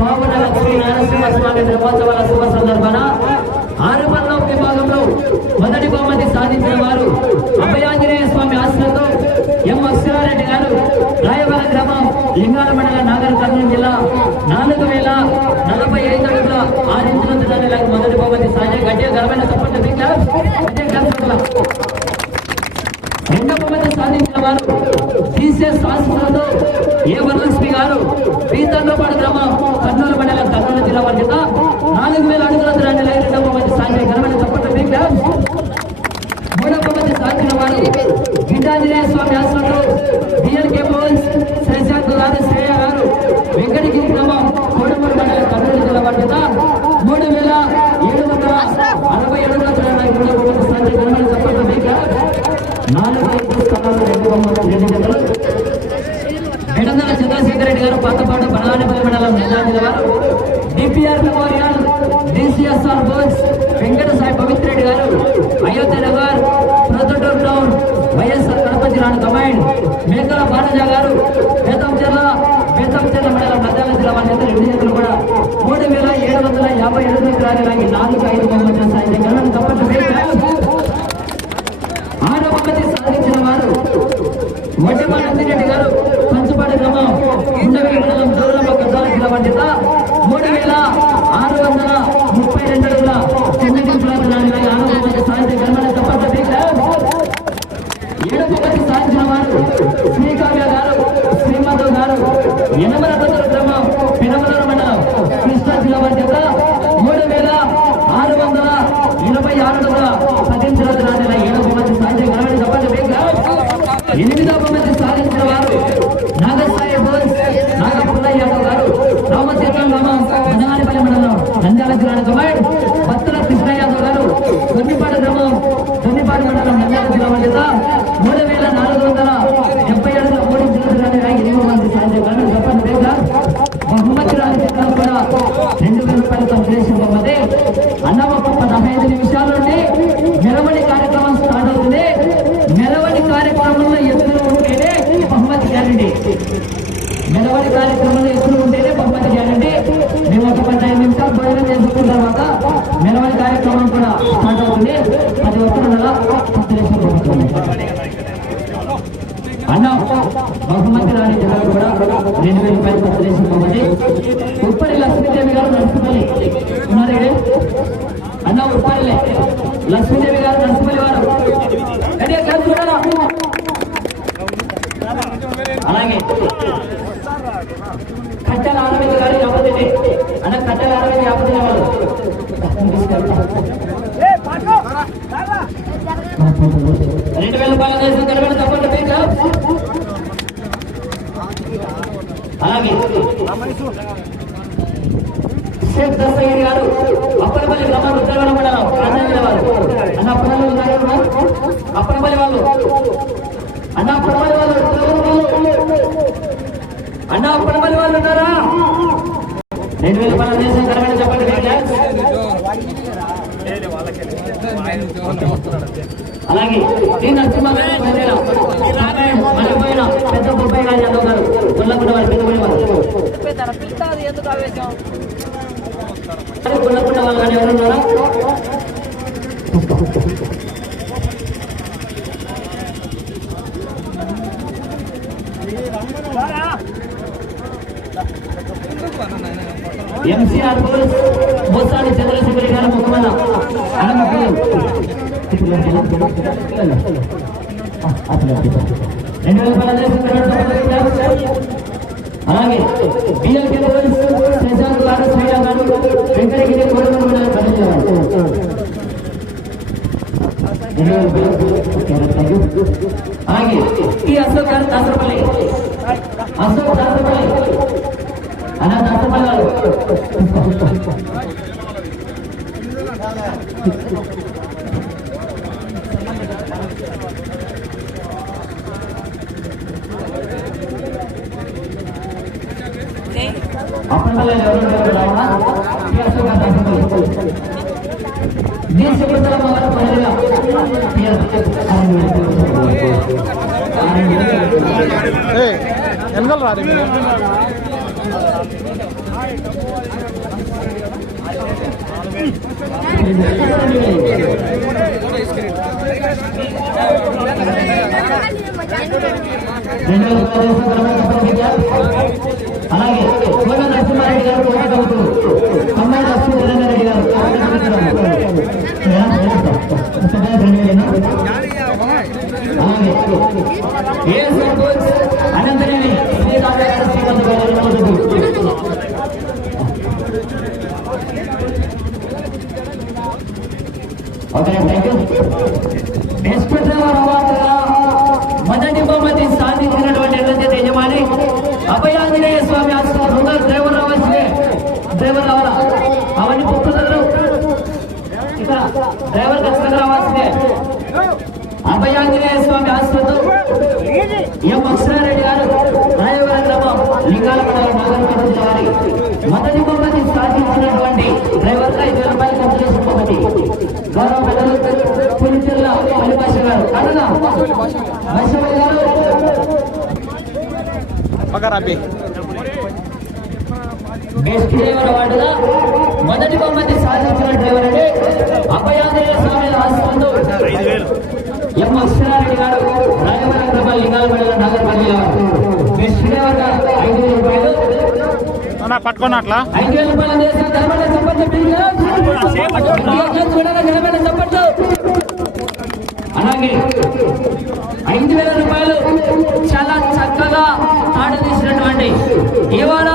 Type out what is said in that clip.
పావన లక్ష్మీ నరసింహ బ్రహ్మోత్సవాల శుభ సందర్భాన విభాగంలో మొదటి బహుమతి సాధించిన వారు అభయాంజనేయ స్వామి ఆశలతో ఎం అక్షరారెడ్డి గారు. రాయవరం గ్రామం లింగాల మండల నాగర్ కర్నూలు జిల్లా నాలుగు వేల నలభై ఐదు అడుగుల ఆరు ఇంచుల మొదటి బహుమతి సాధన ఘనమైన సపోర్ట్ రెండో బహుమతి సాధించిన వారు ఏ వరలక్ష్మి గారు పీతండ్రపాడు గ్రామం కర్నూలు మండలం కర్నూలు జిల్లా వారి చేత నాలుగు వేల అడుగుల దూరాన్ని లాగి రెండో బహుమతి సాధన ఘనమైన సపోర్ట్ మూడో బహుమతి సాధించిన వారు స్వామి ఆశ్రమంలో బిఎల్కే శశాంత్ గారు శ్రేయ గారు వెంకటగిరి గ్రామం కోడమూరు మండలం కర్నూలు జిల్లా మూడు వేల ఏడు వందల అరవై నాలుగు ఐదు స్థానాలు రెండు రెండు జతలు ఎడందల చంద్రశేఖర్ రెడ్డి గారు పాతపాడు బనగానపల్లి మండలం నిజాంజలి వారు DPR memorial DCSR boards Venkata Sai Pavitra Reddy garu Ayodhya Nagar YSR Ganapathi Rani command Mekala Balaji గారు బేతంచెర్ల బేతంచెర్ల మండలం మధ్యాహ్న జిల్లా వారి చేత రెండు జతలు కూడా మూడు వేల ఏడు వందల యాభై ఏడు రాజధాని నాలుగు ఐదు బొమ్మలు సాధించగలను తప్పట్టు ఆరో బహుమతి సాధించిన వారు మొట్టమొదటి నందిరెడ్డి గారు పంచపాటి గ్రామం ఉండవెల్లి మండలం దూరంలో గద్దాల జిల్లా వంటిత మూడు వేల ఆరు వందల ముప్పై రెండు అడుగుల చెన్నై పురాతనాన్ని ఆరో బహుమతి సాధించిన గర్మణ తప్పట్టు ఏడో బహుమతి సాధించిన వారు శ్రీకావ్య గారు శ్రీమాధవ్ గారు ఎనమల గ్రామం పెనమలూరు మండలం కృష్ణా జిల్లా వంటిత మూడు వేల ఆరు వందల ఇరవై ఆరు అడుగుల పదించిన రాజుల ఏడో బహుమతి సాధించిన గర్మణ ఎనిమిదవ మంది సాధించిన వారు నాగసాయి బోస్ నాగపుల్లయ్య గారు రామతీర్థం గ్రామం మదనానిపల్లి మండలం నంద్యాల జిల్లా కమాండ్ భక్తుల కృష్ణయ్య గారు దొన్నిపాడు గ్రామం దొన్నిపాడు మండలం నంద్యాల జిల్లా మండలిత మూడు వేల నాలుగు వందల డెబ్బై ఏడులో మూడు జిల్లాలు ఎనిమిది మంది సాధించారు చెప్పండి వేగా బహుమతి రాజకీయాలు కూడా రెండు వేల రూపాయలతో చేసిన బహుమతి అన్నమ్మ రెండు వేల రూపాయలు పత్రేసిన బహుమతి ఉప్పరి లక్ష్మీదేవి గారు నడుచుపల్లి ఉన్నారు అన్న ఉప్పరిలే లక్ష్మీదేవి గారు వారు అలాగే కట్టెల ఆరవింద గారు అన్న కట్టెల ఆరవింద వాళ్ళు రెండు వేల అలాగే షేక్ దస్తగిరి గారు అప్పనపల్లి గ్రామం రుద్రవరం మండలం రాజాంజలి వారు. అన్న అప్పనపల్లి అప్పనపల్లి వాళ్ళు. అన్న అప్పనపల్లి వాళ్ళు అన్న అప్పనపల్లి వాళ్ళు ఉన్నారా? రెండు వేల రూపాయల దేశం కనబడి చెప్పండి అలాగే వారు పిలుస్తుంది ఎందుకు ఆవేశం కొల్లకుంట వాళ్ళు కానీ ఎవరు ఉన్నారా ఎంసీఆర్ పోలీస్ బొత్సాని చంద్రశేఖర్ గారు ముఖమన్న రెండు వేల పదహారు అలాగే బిఎల్కే పోలీస్ శశాంత్ గారు శ్రీయ గారు వెంకటగిరి కోడమూరు మండలం కర్నూలు అలాగే ఈ అశోక్ గారు దాసరపల్లి. అశోక్ దాసరపల్లి. అలా దాసరపల్లి గారు. ప్రజలుగా వెనకాల రాదు రెండు వేల పది అభయాంజనేయ స్వామి ఆశ్రమం రుణాలు డ్రైవర్ రావాల్సిందే డ్రైవర్ రావాలా అవన్నీ పుట్టుదలరు ఇక్కడ డ్రైవర్ ఖచ్చితంగా రావాల్సిందే. అభయాంజనేయ స్వామి ఆశీర్వాదం ఎం అక్షరారెడ్డి గారు రాయవరం గ్రామం లింగాల మండలం నాగరికత జిల్లా మొదటి బహుమతి సాధించినటువంటి డ్రైవర్ ఐదు వేల రూపాయలు ఖర్చు చేసిన గౌరవ పెద్దలు పులిచెల్ల పరిభాష గారు. అడగా గారు గారు పక్కరాపి బెస్ట్ డ్రైవర్ అవార్డుగా మొదటి బహుమతి సాధించిన డ్రైవర్ అంటే అభయాంజనేయ స్వామి ఆశ్రమంలో ఎం అక్షరారెడ్డి గారు నాగరిపల్లి బెస్ట్ డ్రైవర్గా ఐదు వేల రూపాయలు. అన్న పట్టుకున్న అట్లా. ఐదు వేల రూపాయలు చేసిన అలాగే ఐదు వేల చాలా Devam